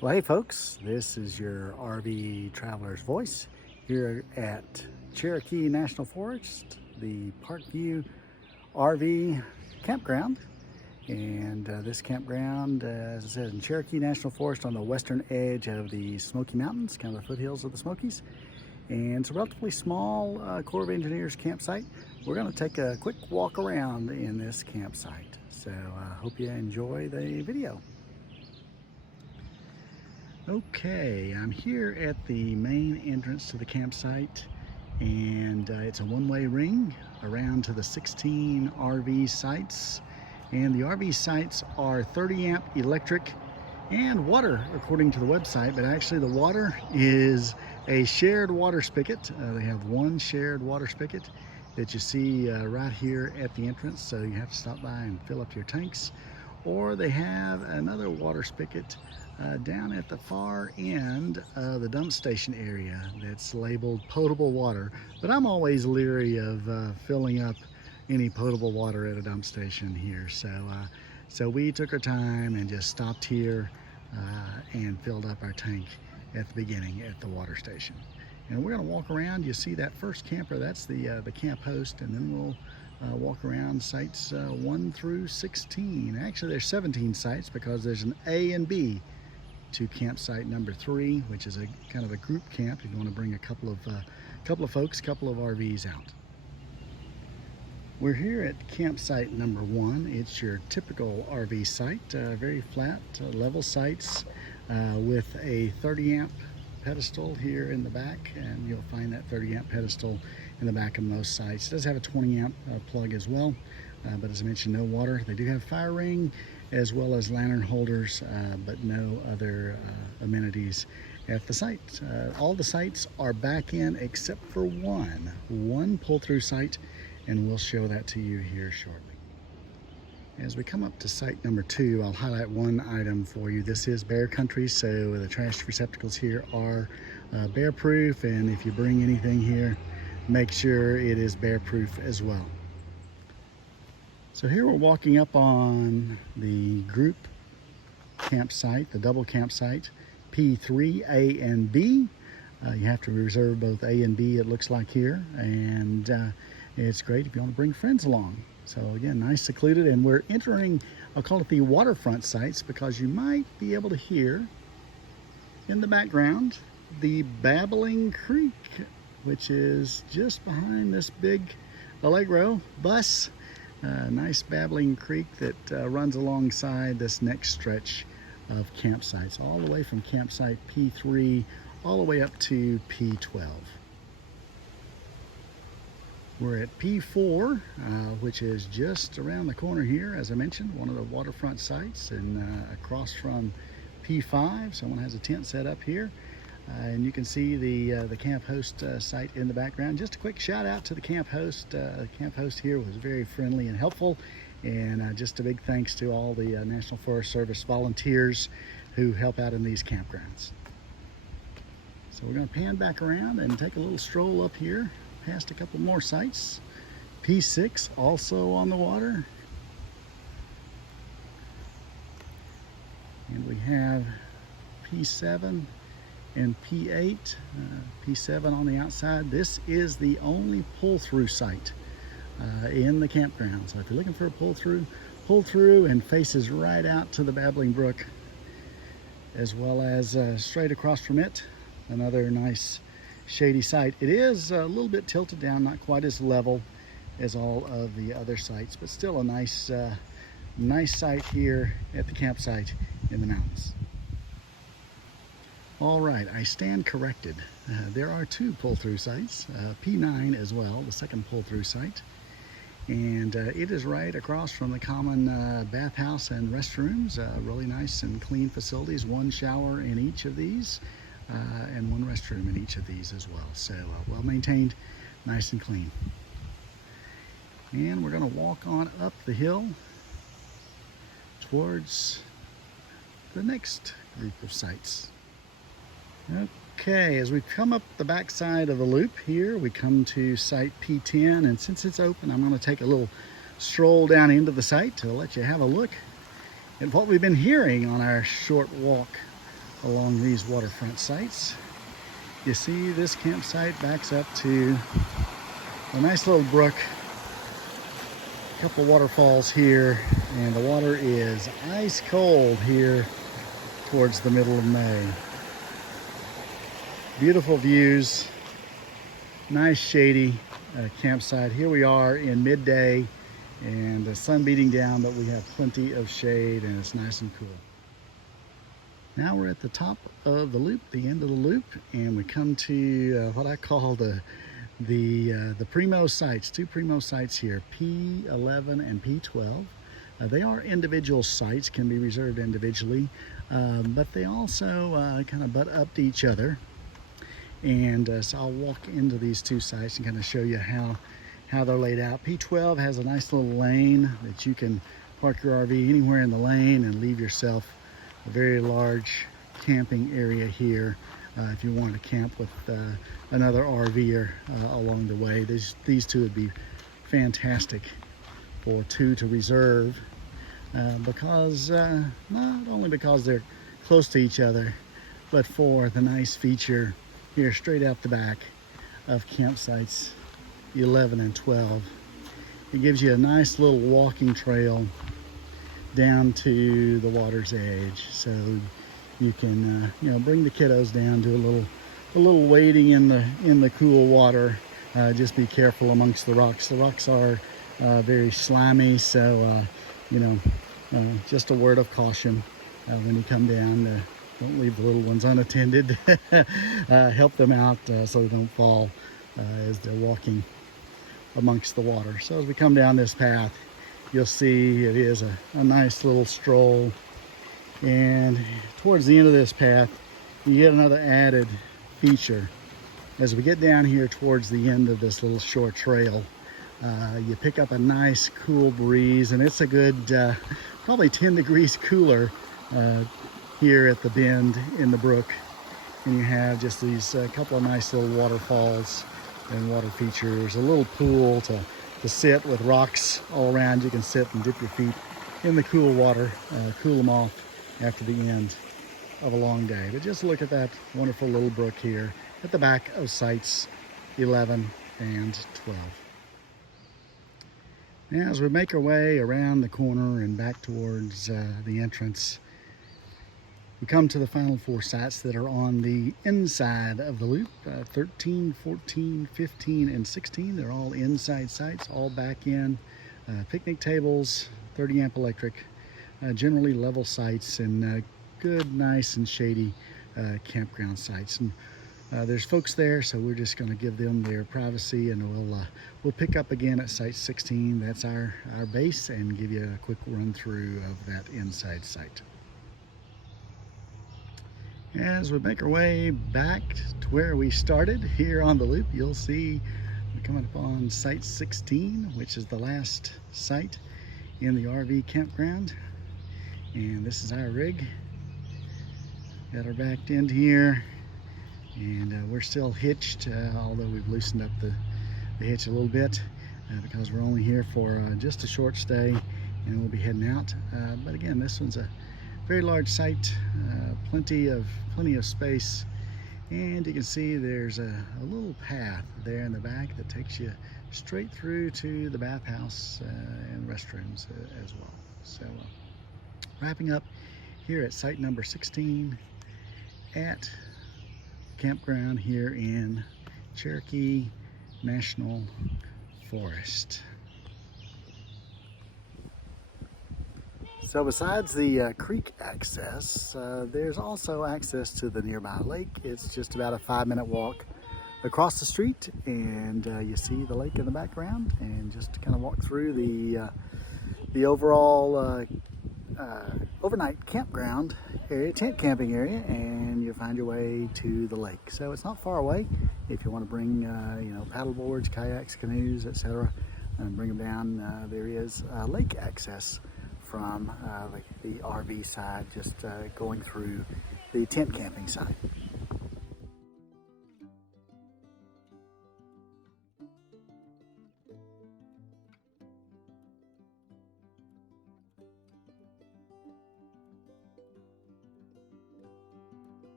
Well, hey folks, this is your RV Traveler's Voice here at Cherokee National Forest, the Parkview RV Campground. And this campground, as I said, in Cherokee National Forest on the western edge of the Smoky Mountains, kind of the foothills of the Smokies. And it's a relatively small Corps of Engineers campsite. We're going to take a quick walk around in this campsite. So I hope you enjoy the video. Okay, I'm here at the main entrance to the campsite, and it's a one-way ring around to the 16 RV sites. And the RV sites are 30 amp electric and water according to the website, but actually the water is a shared water spigot. They have one shared water spigot that you see right here at the entrance, so you have to stop by and fill up your tanks. Or they have another water spigot down at the far end of the dump station area that's labeled potable water. But I'm always leery of filling up any potable water at a dump station here. So we took our time and just stopped here and filled up our tank at the beginning at the water station. And we're going to walk around. You see that first camper, that's the camp host, and then we'll walk around sites 1 through 16. Actually, there's 17 sites because there's an A and B to campsite number 3, which is a kind of a group camp if you want to bring a couple of folks, couple of RVs out. We're here at campsite number 1. It's your typical RV site, very flat, level sites with a 30 amp pedestal here in the back, and you'll find that 30 amp pedestal in the back of most sites. It does have a 20 amp plug as well, but as I mentioned, no water. They do have fire ring as well as lantern holders, but no other amenities at the site. All the sites are back in except for one pull-through site, and we'll show that to you here shortly. As we come up to site number 2, I'll highlight one item for you. This is bear country, so the trash receptacles here are bear proof, and if you bring anything here, make sure it is bear proof as well. So here we're walking up on the group campsite, the double campsite, P3, A and B. You have to reserve both A and B, it looks like here, and it's great if you want to bring friends along. So again, nice secluded, and we're entering, I'll call it the waterfront sites, because you might be able to hear in the background the babbling creek, which is just behind this big Allegro bus. Nice babbling creek that runs alongside this next stretch of campsites, all the way from campsite P3 all the way up to P12. We're at P4, which is just around the corner here, as I mentioned, one of the waterfront sites, and across from P5. Someone has a tent set up here, and you can see the camp host site in the background. Just a quick shout out to the camp host. The camp host here was very friendly and helpful, and just a big thanks to all the National Forest Service volunteers who help out in these campgrounds. So we're going to pan back around and take a little stroll up here past a couple more sites. P6 also on the water, and we have P7 and P8. P7 on the outside. This is the only pull-through site in the campground, so if you're looking for a pull through and faces right out to the Babbling Brook, as well as straight across from it, another nice shady site. It is a little bit tilted down, not quite as level as all of the other sites, but still a nice site here at the campsite in the mountains. All right, I stand corrected. There are 2 pull-through sites, P9 as well, the second pull-through site, and it is right across from the common bathhouse and restrooms. Really nice and clean facilities, 1 shower in each of these. And 1 restroom in each of these as well. So well maintained, nice and clean. And we're going to walk on up the hill towards the next group of sites. Okay, as we come up the back side of the loop here, we come to site P10, and since it's open, I'm going to take a little stroll down into the site to let you have a look at what we've been hearing on our short walk along these waterfront sites. You see this campsite backs up to a nice little brook, a couple of waterfalls here, and the water is ice cold here towards the middle of May. Beautiful views, nice shady campsite. Here we are in midday and the sun beating down, but we have plenty of shade and it's nice and cool. Now we're at the top of the loop, the end of the loop, and we come to what I call the Primo Sites, two Primo Sites here, P11 and P12. They are individual sites, can be reserved individually, but they also kind of butt up to each other. And so I'll walk into these two sites and kind of show you how they're laid out. P12 has a nice little lane that you can park your RV anywhere in the lane and leave yourself a very large camping area here if you want to camp with another RVer along the way. These two would be fantastic for two to reserve because not only because they're close to each other, but for the nice feature here straight out the back of campsites 11 and 12. It gives you a nice little walking trail down to the water's edge, so you can bring the kiddos down to a little wading in the cool water. Just be careful amongst the rocks. The rocks are very slimy, so just a word of caution when you come down. Don't leave the little ones unattended. Help them out so they don't fall as they're walking amongst the water. So as we come down this path, you'll see it is a nice little stroll. And towards the end of this path, you get another added feature. As we get down here towards the end of this little short trail, you pick up a nice cool breeze, and it's a good probably 10 degrees cooler here at the bend in the brook. And you have just these couple of nice little waterfalls and water features, a little pool to sit with rocks all around. You can sit and dip your feet in the cool water, cool them off after the end of a long day. But just look at that wonderful little brook here at the back of sites 11 and 12. Now as we make our way around the corner and back towards the entrance, we come to the final four sites that are on the inside of the loop, 13, 14, 15, and 16. They're all inside sites, all back in. Picnic tables, 30 amp electric, generally level sites, and good, nice and shady campground sites. And there's folks there, so we're just going to give them their privacy, and we'll pick up again at site 16. That's our base, and give you a quick run through of that inside site. As we make our way back to where we started here on the loop, you'll see we're coming upon site 16, which is the last site in the RV campground. And this is our rig. Got her backed in here, and we're still hitched, although we've loosened up the hitch a little bit because we're only here for just a short stay, and we'll be heading out. But again, this one's a very large site, plenty of space, and you can see there's a little path there in the back that takes you straight through to the bathhouse and restrooms as well. So wrapping up here at site number 16 at Campground here in Cherokee National Forest. So besides the creek access, there's also access to the nearby lake. It's just about a 5-minute walk across the street, and you see the lake in the background, and just kind of walk through the overall overnight campground area, tent camping area, and you find your way to the lake. So it's not far away if you want to bring paddle boards, kayaks, canoes, etc., and bring them down. There is lake access from the RV side, just going through the tent camping side.